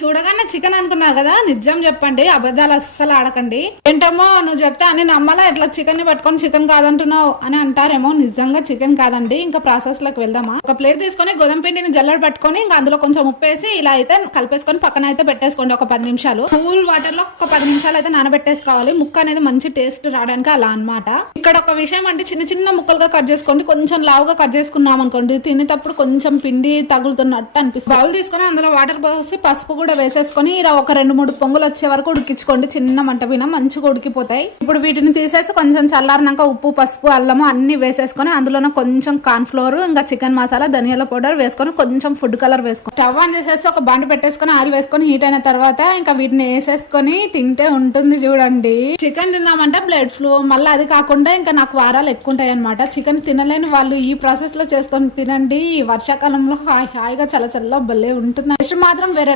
చూడగానే చికెన్ అనుకున్నారు కదా, నిజం చెప్పండి, అబద్ధాలు అస్సలు ఆడకండి. ఏంటమ్మో నువ్వు చెప్తే అని నమ్మలా, ఇట్లా చికెన్ ని పట్టుకొని చికెన్ కాదంటున్నావు అని అంటారేమో. నిజంగా చికెన్ కాదండి. ఇంకా ప్రాసెస్ లోకి వెళ్దామా. ఒక ప్లేట్ తీసుకొని గోధుమ పిండిని జల్లెడ పట్టుకొని ఇంకా అందులో కొంచెం ఉప్పు వేసి ఇలా అయితే కలిపేసుకొని పక్కన అయితే పెట్టేసుకోండి. ఒక 10 నిమిషాలు కూల్ వాటర్ లో ఒక 10 నిమిషాలు అయితే నానబెట్టేసుకోవాలి. ముక్క అనేది మంచి టేస్ట్ రావడానికి అలా అన్నమాట. ఇక్కడ ఒక విషయం అంటే చిన్న చిన్న ముక్కలుగా కట్ చేసుకోండి. కొంచెం లావుగా కట్ చేసుకున్నాం అనుకోండి, తినేటప్పుడు కొంచెం పిండి తగులుతున్నట్టు అనిపిస్తుంది. బౌల్ తీసుకొని అందులో వాటర్ పోసి పసుపు కూడా వేసేసుకొని ఇలా ఒక 2-3 పొంగులు వచ్చే వరకు ఉడికించుకోండి. చిన్న మంట మీద మంచిగా ఉడికిపోతాయి. ఇప్పుడు వీటిని తీసేసి కొంచెం చల్లారినాక ఉప్పు, పసుపు, అల్లము అన్ని వేసేసుకొని అందులోనే కొంచెం కార్న్ ఫ్లోర్, ఇంకా చికెన్ మసాలా, ధనియాల పౌడర్ వేసుకొని కొంచెం ఫుడ్ కలర్ వేసుకొని స్టవ్ ఆన్ చేసేసి ఒక బాండి పెట్టేసుకొని ఆయిల్ వేసుకొని హీట్ అయిన తర్వాత ఇంకా వీటిని వేసేసుకొని తింటే ఉంటుంది చూడండి. చికెన్ తిన్నామంటే బ్లడ్ ఫ్లూ, మళ్ళీ అది కాకుండా ఇంకా నాకు వారాలు ఎక్కువ ఉంటాయి అనమాట. చికెన్ తినలేని వాళ్ళు ఈ ప్రాసెస్ లో చేసుకొని తినండి. వర్షాకాలంలో హాయిగా చల్ల భలే ఉంటుంది. నెక్స్ట్ మాత్రం వేరే